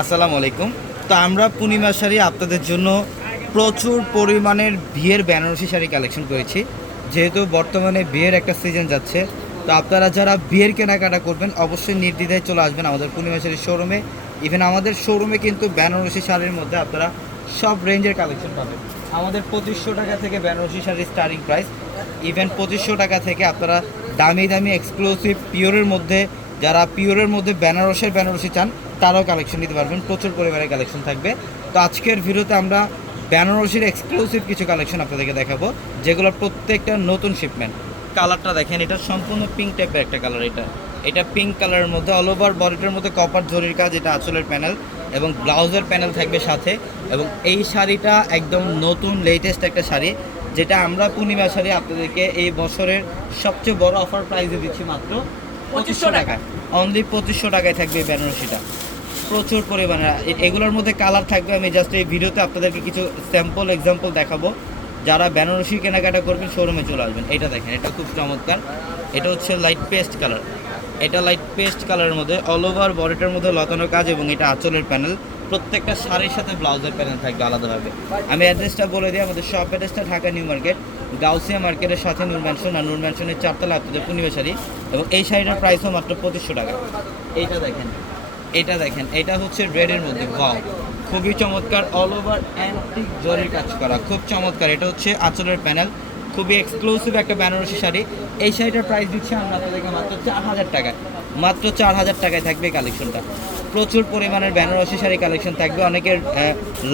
আসসালামু আলাইকুম। তো আমরা পূর্ণিমা শাড়ি আপনাদের জন্য প্রচুর পরিমাণের বিয়ের বেনারসি শাড়ি কালেকশন করেছি। যেহেতু বর্তমানে বিয়ের একটা সিজন যাচ্ছে, তো আপনারা যারা বিয়ের কেনাকাটা করবেন, অবশ্যই নির্দ্বিধায় চলে আসবেন আমাদের পূর্ণিমা শাড়ির শোরুমে ইভেন আমাদের শোরুমে কিন্তু বেনারসি শাড়ির মধ্যে আপনারা সব রেঞ্জের কালেকশন পাবেন। আমাদের পঁচিশশো টাকা থেকে বেনারসি শাড়ির স্টার্টিং প্রাইস ইভেন পঁচিশশো টাকা থেকে আপনারা দামি দামি এক্সক্লুসিভ পিওরের মধ্যে, যারা পিওরের মধ্যে বেনারসের বেনারসি চান তারাও কালেকশন নিতে পারবেন প্রচুর পরিমাণে কালেকশন থাকবে। তো আজকের ভিডিওতে আমরা বেনারসির এক্সক্লুসিভ কিছু কালেকশন আপনাদেরকে দেখাবো যেগুলো প্রত্যেকটা নতুন শিপমেন্ট কালারটা দেখেন এটা সম্পূর্ণ পিঙ্ক টাইপের একটা কালার এটা। এটা পিঙ্ক কালারের মধ্যে অল ওভার বডিটার মধ্যে কপার জরির কাজ এটা আঁচলের প্যানেল এবং ব্লাউজের প্যানেল থাকবে সাথে। এবং এই শাড়িটা একদম নতুন লেটেস্ট একটা শাড়ি যেটা আমরা পূর্ণিমা শাড়ি আপনাদেরকে এই বছরের সবচেয়ে বড় অফার প্রাইসে দিচ্ছি মাত্র পঁচিশশো টাকায়। অনলি পঁচিশশো টাকায় থাকবে এই বেনারসিটা। প্রচুর পরিমাণে। এগুলোর মধ্যে কালার থাকবে, আমি জাস্ট এই ভিডিওতে আপনাদেরকে কিছু স্যাম্পল এক্সাম্পল দেখাবো। যারা বেনারসি কেনাকাটা করবেন শোরুমে চলে আসবেন। এটা দেখেন, এটা খুব চমৎকার। এটা হচ্ছে লাইট পেস্ট কালার এটা লাইট পেস্ট কালারের মধ্যে অল ওভার বডিটার মধ্যে লতানো কাজ এবং এটা আঁচলের প্যানেল প্রত্যেকটা শাড়ির সাথে ব্লাউজের প্যানেল থাকবে আলাদাভাবে। আমি অ্যাড্রেসটা বলে দিই, আমাদের শপ অ্যাড্রেসটা ঢাকা নিউ মার্কেট, গাউসিয়া মার্কেটের সাথে নূর ম্যানশন আর নূর ম্যানশনের চারতলা আপনাদের পূর্ণিমা শাড়ি। এবং এই শাড়িটার প্রাইসও মাত্র পঁচিশশো টাকা। এইটা দেখেন। এটা দেখেন, এটা হচ্ছে রেডের মধ্যে ওয়াও খুবই চমৎকার অল ওভার অ্যান্টিক জরির কাজ করা, খুব চমৎকার, এটা হচ্ছে আঁচলের প্যানেল খুবই এক্সক্লুসিভ একটা বেনারসি শাড়ি। এই শাড়িটার প্রাইস দিচ্ছি আমরা আপনাদেরকে মাত্র চার হাজার টাকায়। মাত্র চার হাজার টাকায় থাকবে কালেকশনটা প্রচুর পরিমাণের বেনারসি শাড়ি কালেকশন থাকবে। অনেকের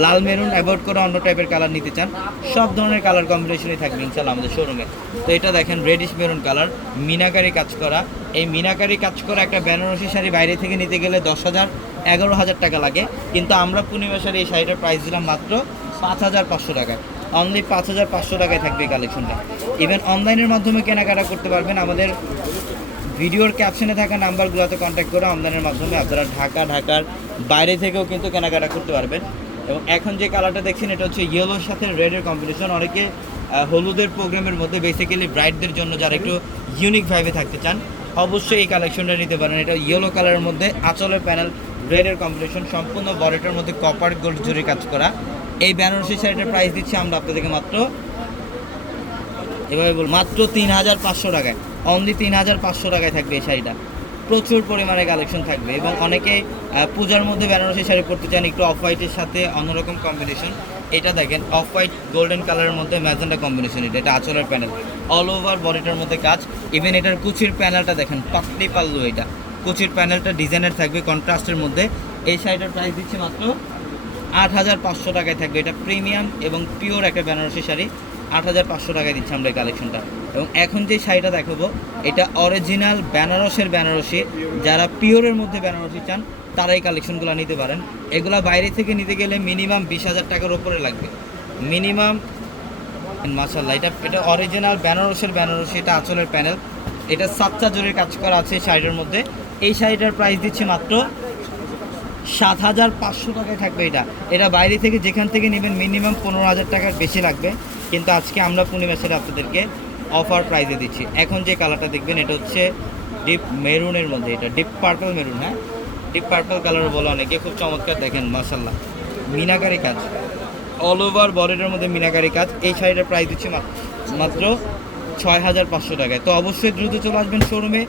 লাল মেরুন অ্যাভয়েড করে অন্য টাইপের কালার নিতে চান। সব ধরনের কালার কম্বিনেশনই থাকবে ইনশাল্লাহ আমাদের শোরুমে তো এটা দেখেন রেডিশ মেরুন কালার মিনাকারি কাজ করা। এই মিনাকারি কাজ করা একটা বেনারসি শাড়ি বাইরে থেকে নিতে গেলে দশ হাজার, এগারো হাজার টাকা লাগে। কিন্তু আমরা পূর্ণিমা শাড়ি এই শাড়িটার প্রাইস দিলাম মাত্র পাঁচ হাজার পাঁচশো টাকায়। অনলি পাঁচ হাজার পাঁচশো টাকায় থাকবে এই কালেকশনটা ইভেন অনলাইনের মাধ্যমে কেনাকাটা করতে পারবেন। আমাদের ভিডিওর ক্যাপশনে থাকা নাম্বারগুলোতে কন্ট্যাক্ট করে অনলাইনের মাধ্যমে আপনারা ঢাকা, ঢাকার বাইরে থেকেও কিন্তু কেনাকাটা করতে পারবেন। এবং এখন যে কালারটা দেখছেন, এটা হচ্ছে ইয়েলোর সাথে রেডের কম্বিনেশন অনেকে হলুদের প্রোগ্রামের মধ্যে বেসিক্যালি ব্রাইডদের জন্য যারা একটু ইউনিক ভাইবে থাকতে চান, অবশ্যই এই কালেকশনটা নিতে পারেন। এটা ইয়েলো কালারের মধ্যে আঁচলের প্যানেল রেডের কম্বিনেশন সম্পূর্ণ বডিটার মধ্যে কপার গোল্ড জুড়ে কাজ করা। এই বেনারসি শাড়িটার প্রাইস দিচ্ছি আমরা আপনাদেরকে মাত্র, এভাবে বল মাত্র তিন হাজার পাঁচশো টাকায় অনলি তিন হাজার পাঁচশো টাকায় থাকবে এই শাড়িটা। প্রচুর পরিমাণে কালেকশন থাকবে এবং অনেকে পূজার মধ্যে বেনারসি শাড়ি পরতে চান, একটু অফ হোয়াইটের সাথে অন্যরকম কম্বিনেশন এটা দেখেন অফ হোয়াইট গোল্ডেন কালারের মধ্যে ম্যাজেন্ডা কম্বিনেশন এটা এটা আঁচলের প্যানেল অল ওভার বডিটার মধ্যে কাজ ইভেন এটার কুচির প্যানেলটা দেখেন, পাতলি পাল্লু এটা। কুচির প্যানেলটা ডিজাইনের থাকবে কন্ট্রাস্টের মধ্যে। এই শাড়িটার প্রাইস দিচ্ছে মাত্র আট হাজার পাঁচশো টাকায় থাকবে। এটা প্রিমিয়াম এবং পিওর একটা বেনারসি শাড়ি। আট হাজার পাঁচশো টাকায় দিচ্ছে আমরা এই কালেকশনটা। এবং এখন যে শাড়িটা দেখাবো, এটা অরিজিনাল বেনারসের বেনারসি। যারা পিওরের মধ্যে বেনারসি চান, তারা এই কালেকশনগুলো নিতে পারেন। এগুলা বাইরে থেকে নিতে গেলে মিনিমাম বিশ হাজার টাকার ওপরে লাগবে। মিনিমাম মাসাল্লাহ এটা এটা অরিজিনাল বেনারসের বেনারসি, এটা আঁচলের প্যানেল। এটা সাতটা জোরের কাজ করা আছে শাড়িটার মধ্যে। এই শাড়িটার প্রাইস দিচ্ছে মাত্র সাত হাজার পাঁচশো টাকায় থাকবে এটা। এটা বাইরে থেকে যেখান থেকে নেবেন মিনিমাম পনেরো হাজার টাকার বেশি লাগবে। কিন্তু আজকে আমরা পূর্ণিমা সেটা আপনাদেরকে অফার প্রাইজে দিচ্ছি। এখন যে কালারটা দেখবেন, এটা হচ্ছে ডিপ মেরুনের মধ্যে। এটা ডিপ পার্পল মেরুন হ্যাঁ? ডিপ পার্পল কালার বলে অনেকে খুব চমৎকার দেখেন মাসাল্লাহ মিনাকারি কাজ। অল ওভার বডিটার মধ্যে মিনাকারি কাজ। এই শাড়িটার প্রাইস দিচ্ছি মাত্র ছয় হাজার পাঁচশো টাকায়। তো অবশ্যই দ্রুত চলে আসবেন শোরুমে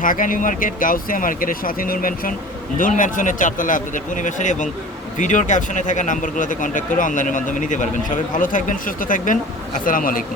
ঢাকা নিউ মার্কেট, গাউসিয়া মার্কেটের সাথে নূর ম্যানশন নূর ম্যানশনের চারতলা আপনাদের পরিবেশের এবং ভিডিওর ক্যাপশনে থাকা নাম্বারগুলোতে কন্ট্যাক্ট করে অনলাইনের মাধ্যমে নিতে পারবেন। সবাই ভালো থাকবেন, সুস্থ থাকবেন। আসসালামু আলাইকুম।